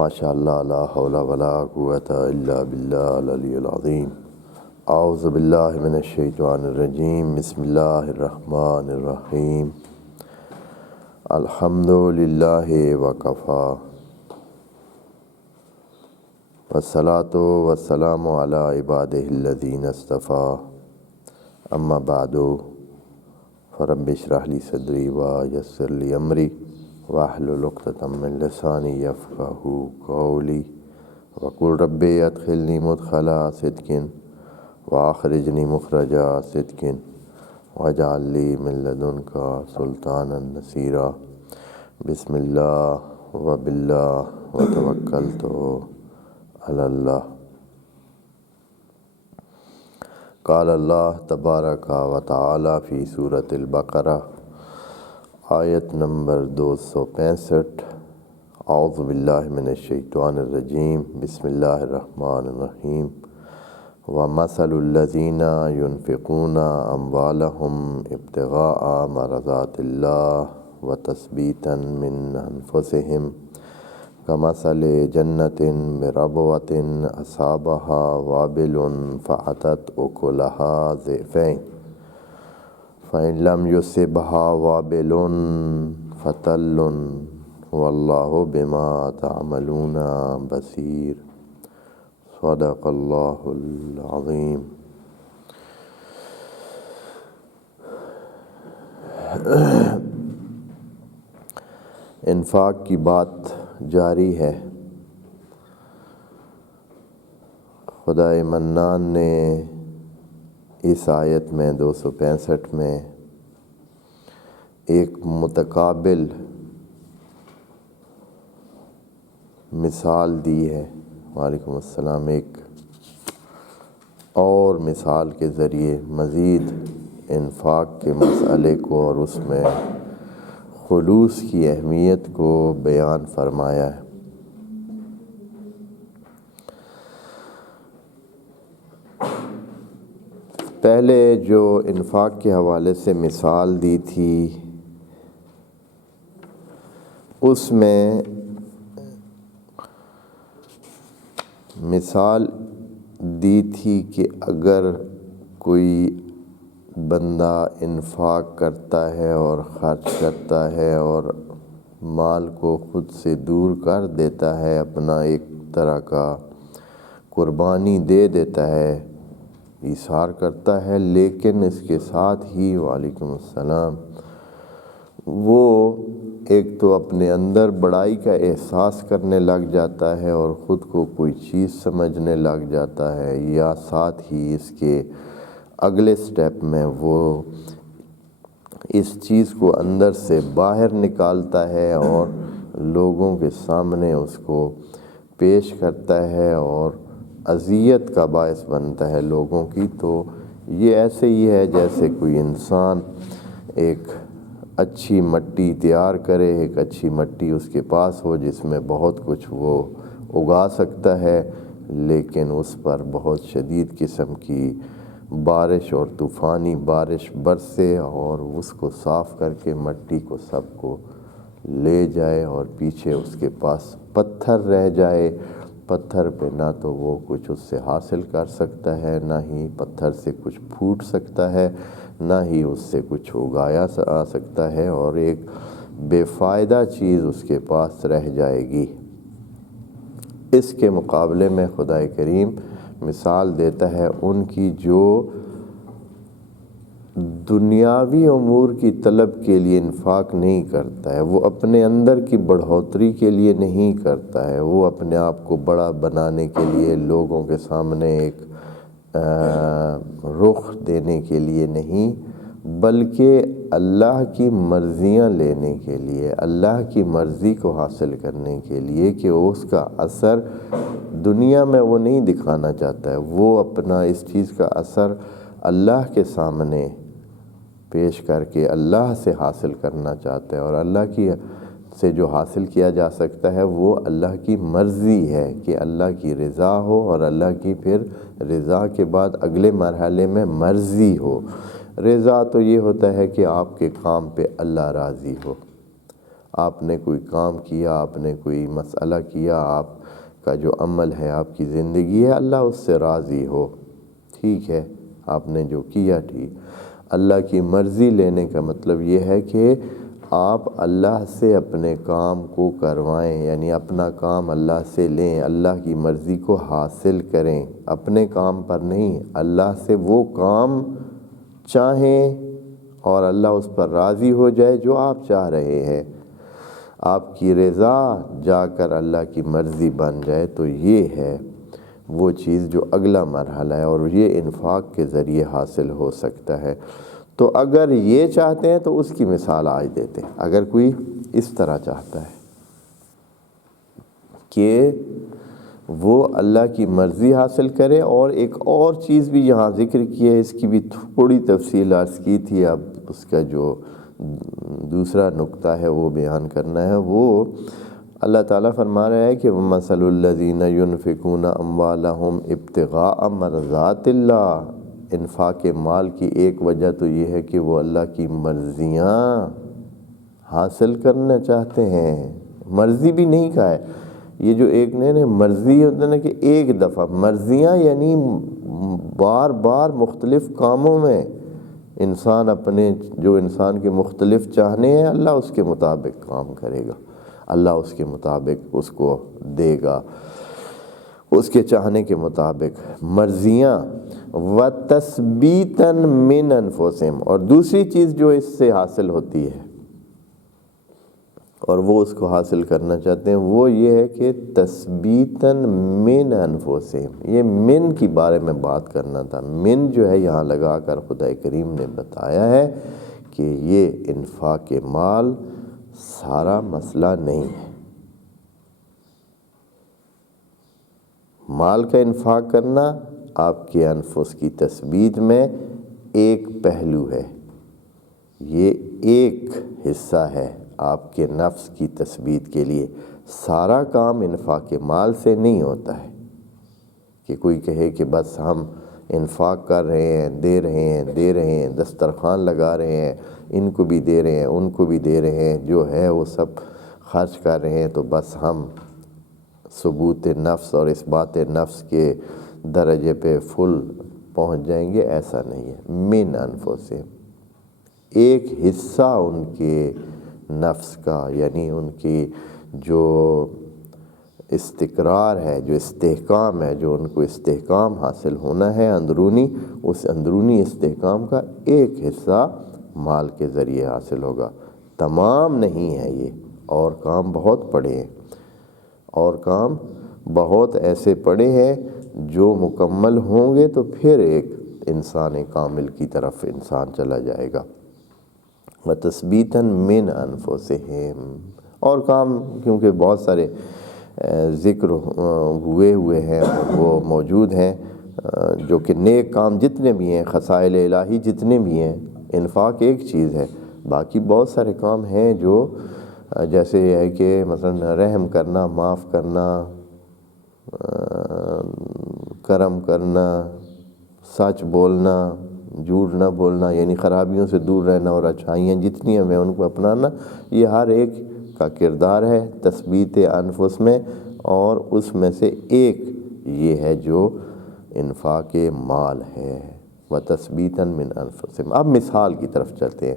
ماشاء اللہ لا حول ولا قوة الا باللہ العلی العظیم۔ اعوذ باللہ من الشیطان الرجیم، بسم اللہ الرحمن الرحیم۔ الحمد للہ وکفی والصلاة والسلام علی عبادہ الذین اصطفی، اما بعد فرب اشرح لی صدری ویسر لی امری واحلل عقدۃ من لسانی یفقہوا قولی وقل رب ادخلنی مدخل صدق واخرجنی مخرج صدق واجعل لی من لدنک سلطانا نصیرا۔ بسم اللہ وباللہ وتوکلت علی اللہ۔ قال اللہ تبارک و تعالی فی سورۃ البقرہ، آیت نمبر 265۔ اعوذ باللہ من الشیطان الرجیم، بسم اللہ الرحمن الرحیم۔ وَمَثَلُ الَّذِينَ يُنْفِقُونَ أَمْوَالَهُمْ ابْتِغَاءَ مَرْضَاتِ اللَّهِ وَتَثْبِيتًا مِّنْ أَنفُسِهِمْ كَمَثَلِ جَنَّةٍ بِرَبْوَةٍ أَصَابَهَا وَابِلٌ فَآتَتْ أُكُلَهَا ضِعْفَيْنِ فَإِن لَّمْ يُصِبْهَا وَابِلٌ فَتَلٌّ وَاللَّهُ بِمَا تَعْمَلُونَ بَصِيرٌ۔ صدق اللہ العظیم۔ انفاق کی بات جاری ہے۔ خدائے منان نے اس آیت میں 265 میں ایک متقابل مثال دی ہے۔ وعلیکم السلام۔ ایک اور مثال کے ذریعے مزید انفاق کے مسئلے کو اور اس میں خلوص کی اہمیت کو بیان فرمایا ہے۔ پہلے جو انفاق کے حوالے سے مثال دی تھی اس میں مثال دی تھی کہ اگر کوئی بندہ انفاق کرتا ہے اور خرچ کرتا ہے اور مال کو خود سے دور کر دیتا ہے، اپنا ایک طرح کا قربانی دے دیتا ہے، ایثار کرتا ہے، لیکن اس کے ساتھ ہی وعلیکم السلام وہ ایک تو اپنے اندر بڑائی کا احساس کرنے لگ جاتا ہے اور خود کو کوئی چیز سمجھنے لگ جاتا ہے، یا ساتھ ہی اس کے اگلے سٹیپ میں وہ اس چیز کو اندر سے باہر نکالتا ہے اور لوگوں کے سامنے اس کو پیش کرتا ہے اور اذیت کا باعث بنتا ہے لوگوں کی۔ تو یہ ایسے ہی ہے جیسے کوئی انسان ایک اچھی مٹی تیار کرے، ایک اچھی مٹی اس کے پاس ہو جس میں بہت کچھ وہ اگا سکتا ہے، لیکن اس پر بہت شدید قسم کی بارش اور طوفانی بارش برسے اور اس کو صاف کر کے مٹی کو سب کو لے جائے اور پیچھے اس کے پاس پتھر رہ جائے۔ پتھر پہ نہ تو وہ کچھ اس سے حاصل کر سکتا ہے، نہ ہی پتھر سے کچھ پھوٹ سکتا ہے، نہ ہی اس سے کچھ اگایا آ سکتا ہے، اور ایک بے فائدہ چیز اس کے پاس رہ جائے گی۔ اس کے مقابلے میں خدائے کریم مثال دیتا ہے ان کی جو دنیاوی امور کی طلب کے لیے انفاق نہیں کرتا ہے، وہ اپنے اندر کی بڑھوتری کے لیے نہیں کرتا ہے، وہ اپنے آپ کو بڑا بنانے کے لیے، لوگوں کے سامنے ایک رخ دینے کے لیے نہیں، بلکہ اللہ کی مرضیاں لینے کے لیے، اللہ کی مرضی کو حاصل کرنے کے لیے کہ اس کا اثر دنیا میں وہ نہیں دکھانا چاہتا ہے، وہ اپنا اس چیز کا اثر اللہ کے سامنے پیش کر کے اللہ سے حاصل کرنا چاہتا ہے، اور اللہ کی سے جو حاصل کیا جا سکتا ہے وہ اللہ کی مرضی ہے کہ اللہ کی رضا ہو، اور اللہ کی پھر رضا کے بعد اگلے مرحلے میں مرضی ہو۔ رضا تو یہ ہوتا ہے کہ آپ کے کام پہ اللہ راضی ہو، آپ نے کوئی کام کیا، آپ نے کوئی مسئلہ کیا، آپ کا جو عمل ہے، آپ کی زندگی ہے، اللہ اس سے راضی ہو، ٹھیک ہے، آپ نے جو کیا ٹھیک۔ اللہ کی مرضی لینے کا مطلب یہ ہے کہ آپ اللہ سے اپنے کام کو کروائیں، یعنی اپنا کام اللہ سے لیں، اللہ کی مرضی کو حاصل کریں، اپنے کام پر نہیں، اللہ سے وہ کام چاہیں اور اللہ اس پر راضی ہو جائے جو آپ چاہ رہے ہیں، آپ کی رضا جا کر اللہ کی مرضی بن جائے، تو یہ ہے وہ چیز جو اگلا مرحلہ ہے، اور یہ انفاق کے ذریعے حاصل ہو سکتا ہے۔ تو اگر یہ چاہتے ہیں تو اس کی مثال آج دیتے ہیں۔ اگر کوئی اس طرح چاہتا ہے کہ وہ اللہ کی مرضی حاصل کرے، اور ایک اور چیز بھی یہاں ذکر کی ہے، اس کی بھی تھوڑی تفصیل عرض کی تھی، اب اس کا جو دوسرا نقطہ ہے وہ بیان کرنا ہے۔ وہ اللہ تعالیٰ فرما رہا ہے کہ وَمَثَلُ الَّذِينَ يُنْفِقُونَ أَمْوَالَهُمْ ابْتِغَاءَ مَرْضَاتِ اللَّهِ، انفاق مال کی ایک وجہ تو یہ ہے کہ وہ اللہ کی مرضیاں حاصل کرنا چاہتے ہیں۔ مرضی بھی نہیں کہا ہے، یہ جو ایک نے مرضی ہوتا ہے نا کہ ایک دفعہ، مرضیاں یعنی بار بار مختلف کاموں میں انسان اپنے جو انسان کے مختلف چاہنے ہیں، اللہ اس کے مطابق کام کرے گا، اللہ اس کے مطابق اس کو دے گا، اس کے چاہنے کے مطابق۔ مرضیاں وَتَثْبِيتًا مِّنْ أَنفُسِهِمْ، اور دوسری چیز جو اس سے حاصل ہوتی ہے اور وہ اس کو حاصل کرنا چاہتے ہیں، وہ یہ ہے کہ تثبیتاً من انفسہم، یہ من کی بارے میں بات کرنا تھا۔ من جو ہے یہاں لگا کر خدا کریم نے بتایا ہے کہ یہ انفاق مال سارا مسئلہ نہیں ہے۔ مال کا انفاق کرنا آپ کے انفس کی تثبیت میں ایک پہلو ہے، یہ ایک حصہ ہے آپ کے نفس کی تثبیت کے لیے۔ سارا کام انفاق مال سے نہیں ہوتا ہے کہ کوئی کہے کہ بس ہم انفاق کر رہے ہیں، دے رہے ہیں، دسترخوان لگا رہے ہیں، ان کو بھی دے رہے ہیں، ان کو بھی دے رہے ہیں، جو ہے وہ سب خرچ کر رہے ہیں، تو بس ہم ثبوت نفس اور اثبات نفس کے درجے پہ فل پہنچ جائیں گے، ایسا نہیں ہے۔ من انفسہم، ایک حصہ ان کے نفس کا، یعنی ان کی جو استقرار ہے، جو استحکام ہے، جو ان کو استحکام حاصل ہونا ہے اندرونی، اس اندرونی استحکام کا ایک حصہ مال کے ذریعے حاصل ہوگا، تمام نہیں ہے یہ، اور کام بہت پڑے ہیں، اور کام بہت ایسے پڑے ہیں جو مکمل ہوں گے تو پھر ایک انسان کامل کی طرف انسان چلا جائے گا۔ وَتَثْبِيتًا مِّنْ أَنفُسِهِمْ، اور کام کیونکہ بہت سارے ذکر ہوئے ہیں، وہ موجود ہیں، جو کہ نیک کام جتنے بھی ہیں، خصائل الہی جتنے بھی ہیں، انفاق ایک چیز ہے، باقی بہت سارے کام ہیں جو جیسے یہ ہے کہ مثلا رحم کرنا، معاف کرنا، کرم کرنا، سچ بولنا، جھوٹ نہ بولنا، یعنی خرابیوں سے دور رہنا، اور اچھائیاں جتنی ہیں ان کو اپنانا، یہ ہر ایک کا کردار ہے تثبیت انفس میں، اور اس میں سے ایک یہ ہے جو انفاق مال ہے۔ وَتَثْبِيتًا مِّنْ أَنفُسِهِمْ۔ اب مثال کی طرف چلتے ہیں۔